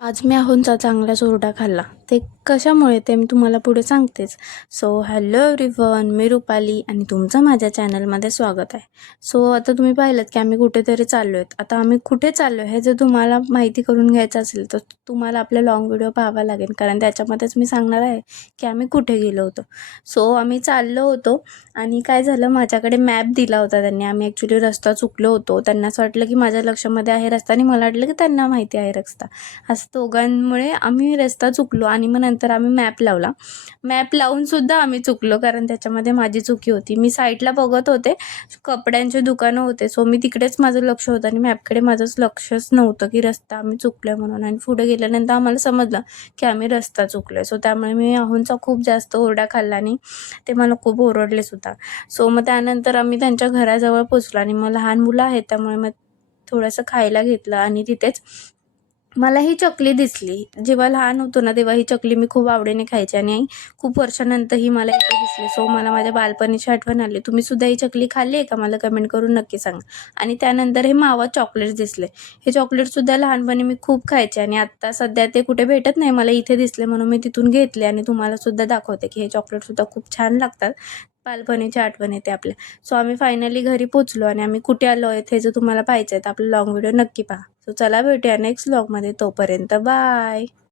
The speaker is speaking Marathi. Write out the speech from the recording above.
आज मी आहोंचा चांगलाच ओरडा खाल्ला. ते कशामुळे ते मी तुम्हाला पुढे सांगतेच. सो हॅलो एव्हरीवन, मी रुपाली आणि तुमचं माझ्या चॅनलमध्ये स्वागत आहे. सो आता तुम्ही पाहिलंत की आम्ही कुठेतरी चाललो आहेत. आता आम्ही कुठे चाललो आहे हे जर तुम्हाला माहिती करून घ्यायचं असेल तर तुम्हाला आपला लाँग व्हिडिओ पाहावा लागेल, कारण त्याच्यामध्येच मी सांगणार आहे की आम्ही कुठे गेलो होतो. सो आम्ही चाललो होतो आणि काय झालं, माझ्याकडे मॅप दिला होता त्यांनी. आम्ही ॲक्च्युली रस्ता चुकलो होतो. त्यांना असं वाटलं की माझ्या लक्षामध्ये आहे रस्ता आणि मला वाटलं की त्यांना माहिती आहे रस्ता. असं दोघांमुळे आम्ही रस्ता चुकलो आणि मग नंतर आम्ही मॅप लावला. मॅप लावूनसुद्धा आम्ही चुकलो, कारण त्याच्यामध्ये माझी चुकी होती. मी साईडला बघत होते, कपड्यांचे दुकानं होते. सो मी तिकडेच माझं लक्ष होतं आणि मॅपकडे माझंच लक्षच नव्हतं की रस्ता आम्ही चुकलो आहे म्हणून. आणि पुढे गेल्यानंतर आम्हाला समजलं की आम्ही रस्ता चुकलो आहे. सो त्यामुळे मी आहोंचा खूप जास्त ओरडा खाल्ला आणि ते मला खूप ओरडलेसुद्धा. सो मग त्यानंतर आम्ही त्यांच्या घराजवळ पोचलो आणि मग लहान मुलं आहेत त्यामुळे मग थोडंसं खायला घेतलं आणि तिथेच मला ही चकली दिसली. जेव्हा लहान होतो ना तेव्हा ही चकली मी खूप आवडीने खायची आणि खूप वर्षानंतर ही मला इथे दिसली. सो मला माझ्या बालपणीची आठवण आली. तुम्ही सुद्धा ही चकली खाल्ली आहे का? मला कमेंट करून नक्की सांगा. आणि त्यानंतर हे मावा चॉकलेट्स दिसले. हे चॉकलेटसुद्धा लहानपणी मी खूप खायचे आणि आत्ता सध्या ते कुठे भेटत नाही. मला इथे दिसले म्हणून मी तिथून घेतले आणि तुम्हाला सुद्धा दाखवते की हे चॉकलेटसुद्धा खूप छान लागतात. बालपणीची आठवण येते आपल्या. सो आम्ही फायनली घरी पोचलो आणि आम्ही कुठे आलो आहे हे जर तुम्हाला पाहायचं आहे तर आपला लाँग व्हिडिओ नक्की पहा. सो चला भेटूया नेक्स्ट व्लॉगमध्ये. तोपर्यंत बाय.